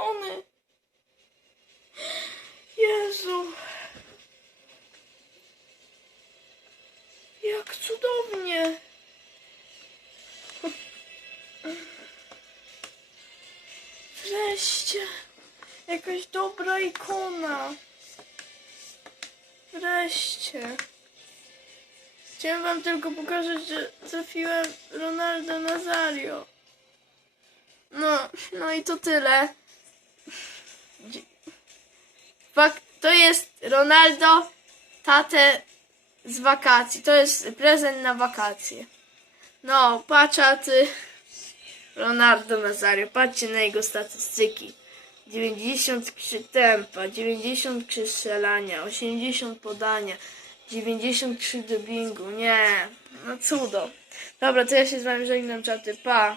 zniszczony. Jezu. Jak cudownie. Wreszcie. Jakaś dobra ikona. Wreszcie. Chciałem wam tylko pokazać, że trafiłem Ronaldo Nazario. No, no i to tyle. To jest Ronaldo, tatę z wakacji. To jest prezent na wakacje. No, paczaty. Ronaldo Nazario. Patrzcie na jego statystyki. 93 tempa, 93 strzelania, 80 podania, 93 dubbingu. Nie, no cudo. Dobra, to ja się z wami żegnam, czaty. Pa!